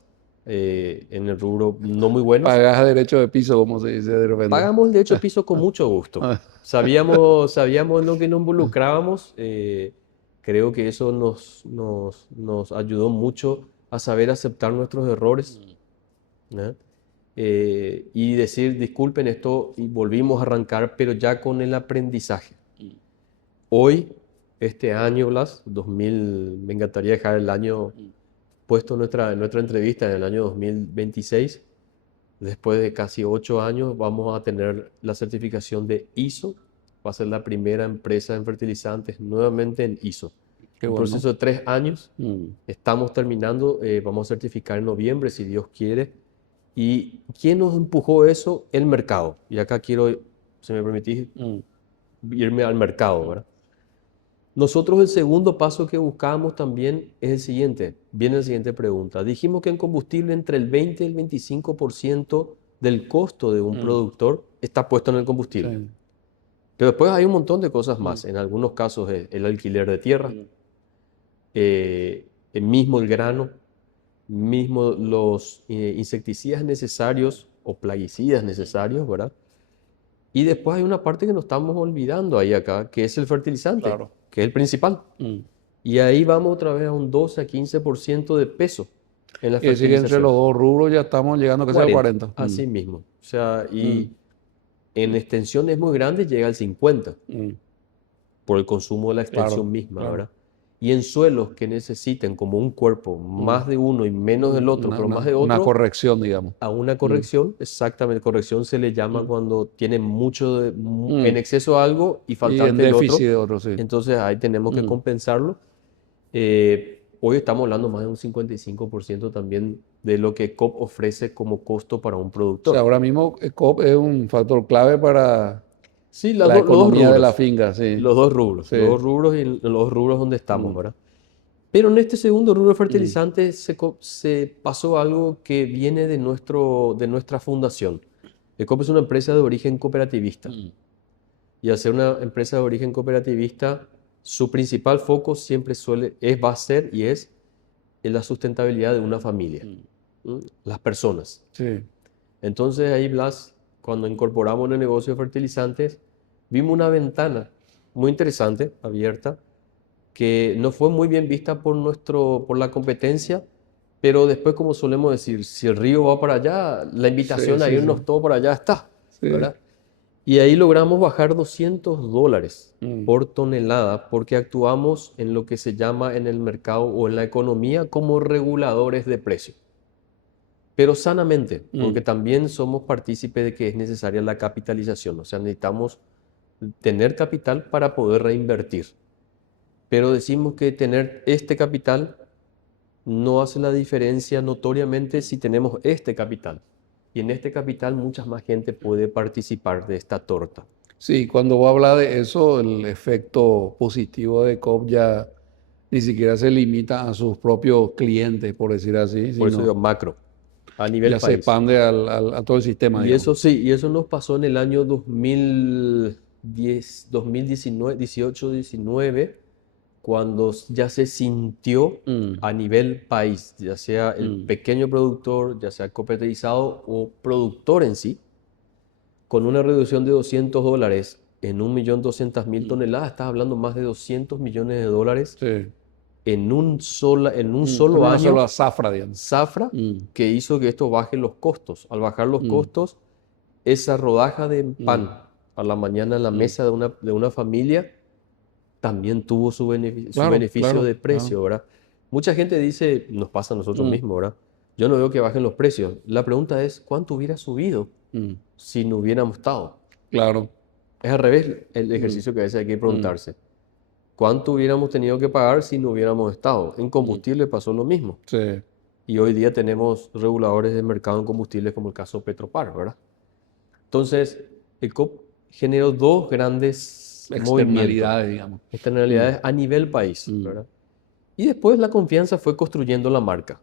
en el rubro no muy buenos. Pagás derecho de piso, como se dice de repente. Pagamos el derecho de piso con mucho gusto. Sabíamos en lo que nos involucrábamos. Creo que eso nos ayudó mucho a saber aceptar nuestros errores, ¿no? Y decir, disculpen esto, y volvimos a arrancar, pero ya con el aprendizaje. Hoy, este año, Blas, 2000, me encantaría dejar el año puesto en nuestra entrevista, en el año 2026. Después de casi 8 años vamos a tener la certificación de ISO. Va a ser la primera empresa en fertilizantes nuevamente en ISO. Qué Un bueno. proceso de 3 años. Estamos terminando, vamos a certificar en noviembre, si Dios quiere. ¿Y quién nos empujó eso? El mercado. Y acá quiero, si me permitís, irme al mercado, ¿verdad? Nosotros el segundo paso que buscamos también es el siguiente. Viene la siguiente pregunta. Dijimos que en combustible entre el 20 y el 25% del costo de un productor está puesto en el combustible. Sí. Pero después hay un montón de cosas más. En algunos casos el alquiler de tierra, mismo el grano, mismo los insecticidas necesarios o plaguicidas necesarios, ¿verdad? Y después hay una parte que nos estamos olvidando ahí acá, que es el fertilizante, Claro. que es el principal. Y ahí vamos otra vez a un 12 a 15% de peso. en la Y decir que entre fertilización. los dos rubros ya estamos llegando casi a 40. Así mismo. O sea, y en extensiones muy grandes llega al 50 por el consumo de la extensión Claro, misma, claro. ¿verdad? Y en suelos que necesiten como un cuerpo, más de uno y menos del otro, pero más de Una otro, corrección, digamos. a una corrección, exactamente, corrección se le llama cuando tiene mucho, en exceso algo y Y en faltante el otro. déficit de otro, sí. Entonces ahí tenemos que compensarlo. Hoy estamos hablando más de un 55% también de lo que COP ofrece como costo para un O productor. sea, ahora mismo COP es un factor clave para Sí, la los dos economía de la rubros. finca, sí. Los dos rubros. Sí. Los dos rubros y los dos rubros donde estamos, ¿verdad? Pero en este segundo rubro de fertilizantes se pasó algo que viene de nuestra fundación. ECOP es una empresa de origen cooperativista. Y al ser una empresa de origen cooperativista, su principal foco siempre va a ser y es en la sustentabilidad de una familia, las personas. Sí. Entonces ahí, Blas, cuando incorporamos en el negocio de fertilizantes, vimos una ventana muy interesante, abierta, que no fue muy bien vista por la competencia, pero después, como solemos decir, si el río va para allá, la invitación a irnos todos para allá está, Sí. ¿verdad? Y ahí logramos bajar $200 por tonelada porque actuamos en lo que se llama en el mercado o en la economía como reguladores de precio. Pero sanamente, porque también somos partícipes de que es necesaria la capitalización, o sea, necesitamos tener capital para poder reinvertir. Pero decimos que tener este capital no hace la diferencia notoriamente si tenemos este capital. Y en este capital mucha más gente puede participar de esta torta. Sí, cuando vos hablas de eso, el efecto positivo de COP ya ni siquiera se limita a sus propios clientes, por decir así, Por eso sino digo macro, a nivel ya se país. expande a todo el sistema, Y digamos. eso sí, y eso nos pasó en el año 2010, 2019, 18, 19, cuando ya se sintió a nivel país, ya sea el pequeño productor, ya sea cooperativizado o productor en sí, con una reducción de $200 en 1.200.000 toneladas, estás hablando más de $200 millones Sí. en un solo En año. una sola zafra, digamos. Zafra que hizo que esto baje los costos. Al bajar los costos, esa rodaja de pan a la mañana en la mesa de una familia también tuvo su Claro, beneficio claro, de precio, ¿verdad? Mucha gente dice, nos pasa a nosotros mismos, ¿verdad? Yo no veo que bajen los precios. La pregunta es, ¿cuánto hubiera subido si no hubiéramos estado? Claro. Es al revés el ejercicio que a veces hay que preguntarse. ¿Cuánto hubiéramos tenido que pagar si no hubiéramos estado? En combustible pasó lo mismo. Sí. Y hoy día tenemos reguladores de mercado en combustibles como el caso Petropar, ¿verdad? Entonces, el COP generó dos grandes Externalidades, digamos. externalidades a nivel país, ¿verdad? Y después la confianza fue construyendo la marca,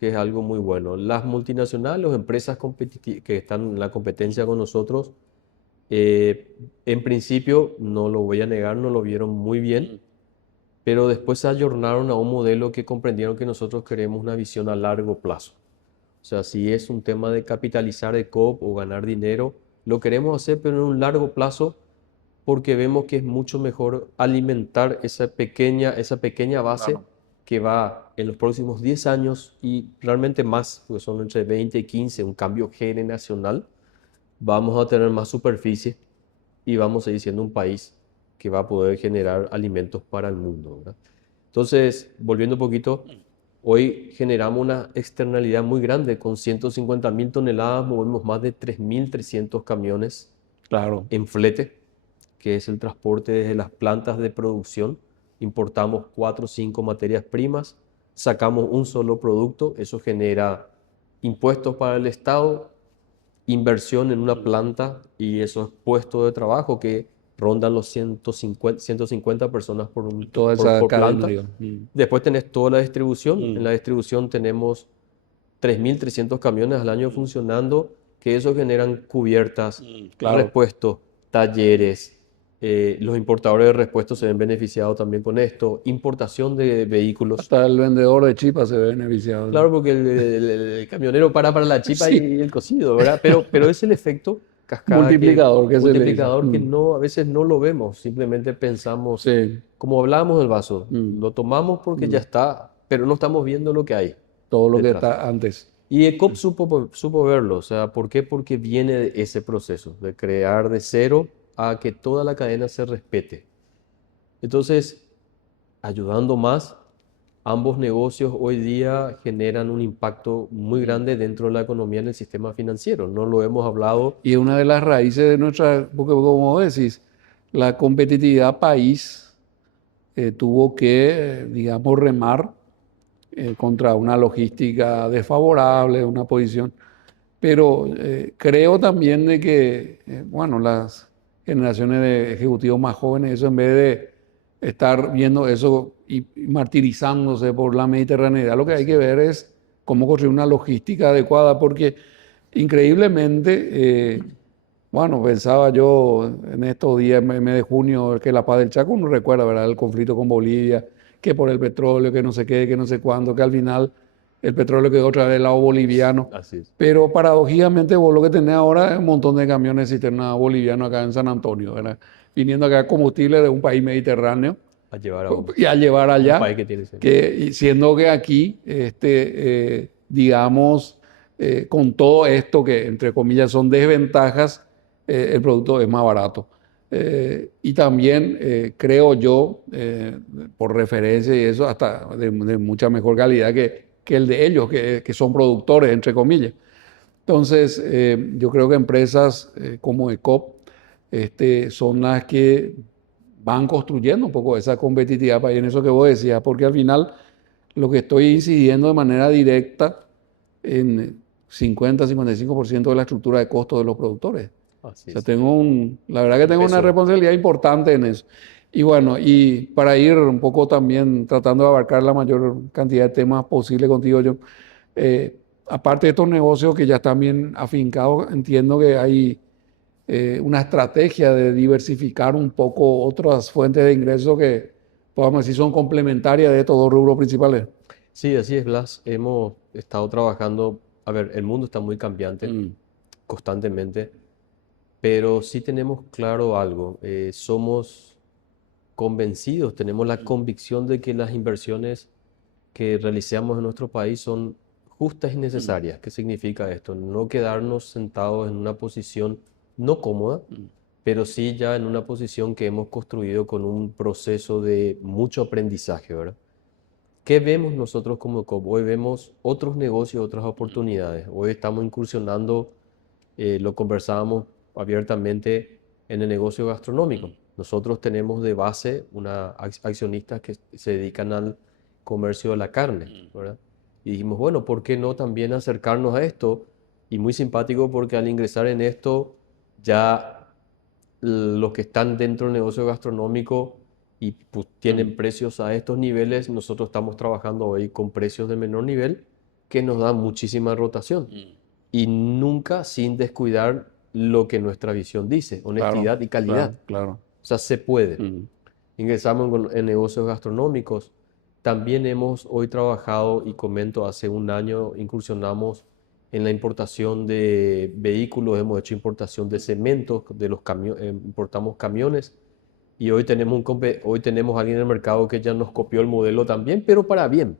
que es algo muy bueno. Las multinacionales, las empresas que están en la competencia con nosotros, en principio, no lo voy a negar, no lo vieron muy bien, pero después se ayornaron a un modelo que comprendieron que nosotros queremos una visión a largo plazo. O sea, si es un tema de capitalizar el COP o ganar dinero, lo queremos hacer, pero en un largo plazo, porque vemos que es mucho mejor alimentar esa pequeña base que va en los próximos 10 años y realmente más, porque son entre 20 y 15, un cambio generacional. Vamos a tener más superficie y vamos a seguir siendo un país que va a poder generar alimentos para el mundo, ¿verdad? Entonces, volviendo un poquito, hoy generamos una externalidad muy grande. Con 150.000 toneladas movemos más de 3.300 camiones Claro. en flete, que es el transporte desde las plantas de producción. Importamos 4 o 5 materias primas, sacamos un solo producto, eso genera impuestos para el Estado, inversión en una planta y esos puestos de trabajo que rondan los 150 personas por Toda esa por cadena, planta. digamos. Después tenés toda la distribución. En la distribución tenemos 3.300 camiones al año funcionando, que eso generan cubiertas, Claro. repuestos, talleres. Los importadores de repuestos se ven beneficiados también con esto. Importación de vehículos. Hasta el vendedor de chipas se ve beneficiado. Claro, porque el camionero para la chipa Sí. y el cocido, ¿verdad? Pero es el efecto cascada Multiplicador que se le dice. multiplicador que no, a veces no lo vemos. Simplemente pensamos, Sí. como hablábamos del vaso, lo tomamos porque ya está, pero no estamos viendo lo que hay. todo lo que detrás. está antes. Y ECOP supo verlo, o sea, ¿por qué? Porque viene de ese proceso, de crear de cero a que toda la cadena se respete. Entonces, ayudando más, ambos negocios hoy día generan un impacto muy grande dentro de la economía en el sistema financiero. No lo hemos hablado. Y una de las raíces de nuestra, porque como vos decís, la competitividad país tuvo que, digamos, remar contra una logística desfavorable, una posición. Pero creo también de que, bueno, las generaciones de ejecutivos más jóvenes, eso en vez de estar viendo eso y martirizándose por la mediterraneidad, lo que hay que ver es cómo construir una logística adecuada, porque increíblemente, bueno, pensaba yo en estos días, en el mes de junio, que la paz del Chaco, uno recuerda, ¿verdad?, el conflicto con Bolivia, que por el petróleo, que no sé qué, que no sé cuándo, que al final el petróleo quedó otra vez del lado boliviano. Así es. Pero paradójicamente vos lo que tenés ahora es un montón de camiones cisterna bolivianos acá en San Antonio, ¿verdad?, viniendo acá combustible de un país mediterráneo A llevar a un y a llevar allá, país que tiene y siendo que aquí, digamos, con todo esto que entre comillas son desventajas, el producto es más barato. Y también creo yo, por referencia y eso, hasta de mucha mejor calidad que el de ellos, que son productores, entre comillas. Entonces, yo creo que empresas como ECOP son las que van construyendo un poco esa competitividad para en eso que vos decías, porque al final lo que estoy incidiendo de manera directa en 50-55% de la estructura de costos de los productores. Así O sea, es. la verdad que tengo una responsabilidad importante en eso. Y bueno, y para ir un poco también tratando de abarcar la mayor cantidad de temas posible contigo, yo, aparte de estos negocios que ya están bien afincados, entiendo que hay una estrategia de diversificar un poco otras fuentes de ingresos que, podemos decir, son complementarias de estos dos rubros principales. Sí, así es, Blas. Hemos estado trabajando. A ver, el mundo está muy cambiante constantemente, pero sí tenemos claro algo. Somos convencidos, tenemos la convicción de que las inversiones que realizamos en nuestro país son justas y necesarias. ¿Qué significa esto? No quedarnos sentados en una posición no cómoda, pero sí ya en una posición que hemos construido con un proceso de mucho aprendizaje, ¿verdad? ¿Qué vemos nosotros como ECOP? Hoy vemos otros negocios, otras oportunidades. Hoy estamos incursionando, lo conversábamos abiertamente, en el negocio gastronómico. Nosotros tenemos de base accionistas que se dedican al comercio de la carne, ¿verdad? Y dijimos, bueno, ¿por qué no también acercarnos a esto? Y muy simpático porque al ingresar en esto, ya los que están dentro del negocio gastronómico y pues, tienen precios a estos niveles, nosotros estamos trabajando hoy con precios de menor nivel que nos dan muchísima rotación. Y nunca sin descuidar lo que nuestra visión dice, honestidad y calidad. Claro. O sea, se puede. Ingresamos en negocios gastronómicos. También hemos hoy trabajado, y comento, hace un año incursionamos en la importación de vehículos, hemos hecho importación de cementos, importamos camiones, y hoy tenemos alguien en el mercado que ya nos copió el modelo también, pero para bien.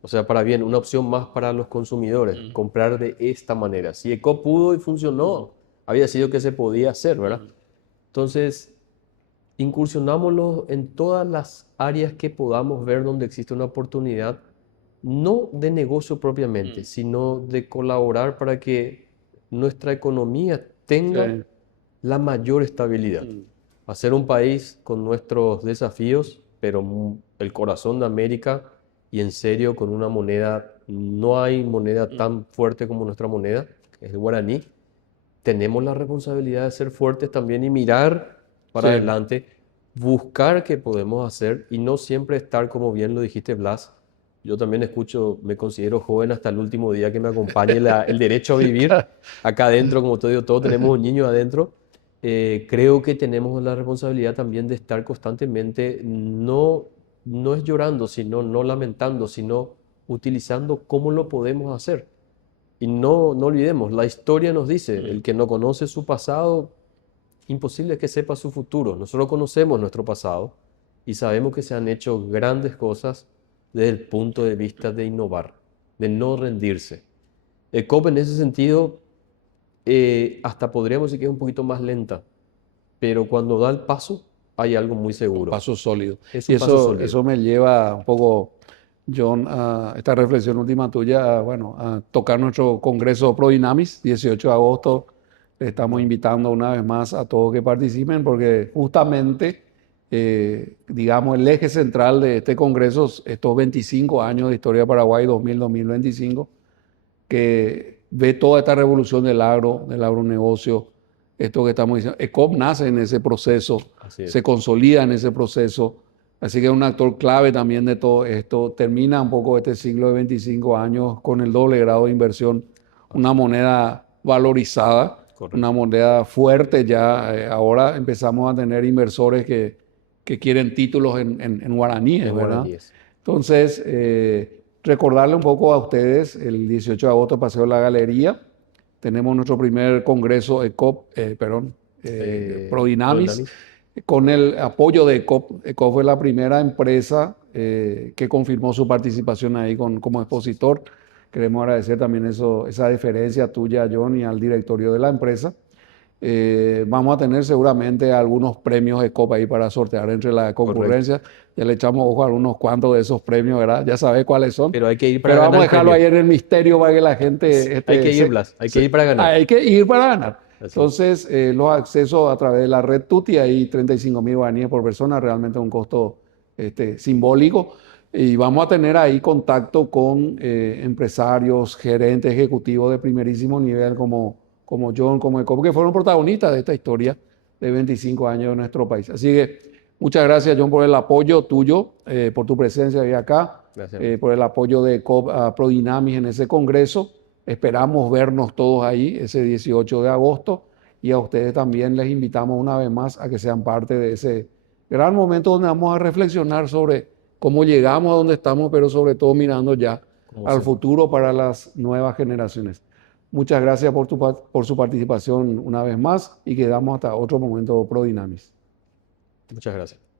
O sea, para bien, una opción más para los consumidores, comprar de esta manera. Si ECOP pudo y funcionó, había sido que se podía hacer, ¿verdad? Entonces, incursionámoslo en todas las áreas que podamos ver donde existe una oportunidad, no de negocio propiamente, sino de colaborar para que nuestra economía tenga la mayor estabilidad. Hacer un país con nuestros desafíos, pero el corazón de América y en serio con una moneda, no hay moneda tan fuerte como nuestra moneda, que es el guaraní. Tenemos la responsabilidad de ser fuertes también y mirar para adelante, buscar qué podemos hacer y no siempre estar, como bien lo dijiste, Blas. Yo también me considero joven hasta el último día que me acompañe el derecho a vivir. Acá adentro, como te digo, todos tenemos un niño adentro. Creo que tenemos la responsabilidad también de estar constantemente, no es llorando, sino no lamentando, sino utilizando cómo lo podemos hacer. Y no olvidemos, la historia nos dice, el que no conoce su pasado, imposible que sepa su futuro. Nosotros conocemos nuestro pasado y sabemos que se han hecho grandes cosas desde el punto de vista de innovar. de no rendirse. ECOP en ese sentido, hasta podríamos decir que es un poquito más lenta, pero cuando da el paso, hay algo muy seguro. Paso sólido. Es Y un paso sólido. eso me lleva un poco, John, a esta reflexión última tuya, bueno, a tocar nuestro congreso ProDynamis, 18 de agosto. Le estamos invitando una vez más a todos que participen, porque justamente, digamos, el eje central de este congreso, estos 25 años de Historia de Paraguay, 2000-2025, que ve toda esta revolución del agronegocio, esto que estamos diciendo. ECOP nace en ese proceso, se consolida en ese proceso, así que es un actor clave también de todo esto. Termina un poco este siglo de 25 años con el doble grado de inversión, una moneda valorizada, correcto, una moneda fuerte ya. Ahora empezamos a tener inversores que quieren títulos en guaraníes, ¿verdad? Entonces, recordarle un poco a ustedes, el 18 de agosto, Paseo de la Galería, tenemos nuestro primer congreso ECOP, ProDynamis, con el apoyo de ECOP. ECOP fue la primera empresa que confirmó su participación ahí como expositor. Queremos agradecer también esa deferencia tuya, John, y al directorio de la empresa. Vamos a tener seguramente algunos premios ECOP ahí para sortear entre la concurrencia. Correcto. Ya le echamos ojo a unos cuantos de esos premios, ¿verdad? Ya sabes cuáles son. Pero hay que ir para ganar. Pero vamos a dejarlo ahí en el misterio para que la gente... hay que ir, Blas. Hay que ir para ganar. Hay que ir para ganar. Así. Entonces, los accesos a través de la red Tuti, ahí 35.000 guaraníes por persona, realmente un costo simbólico. Y vamos a tener ahí contacto con empresarios, gerentes, ejecutivos de primerísimo nivel como John, como ECOP, que fueron protagonistas de esta historia de 25 años de nuestro país. Así que muchas gracias, John, por el apoyo tuyo, por tu presencia hoy acá, por el apoyo de ECOP a ProDynamis en ese congreso. Esperamos vernos todos ahí ese 18 de agosto, y a ustedes también les invitamos una vez más a que sean parte de ese gran momento donde vamos a reflexionar sobre cómo llegamos a donde estamos, pero sobre todo mirando ya al futuro para las nuevas generaciones. Muchas gracias por su participación una vez más, y quedamos hasta otro momento ProDynamis. Muchas gracias.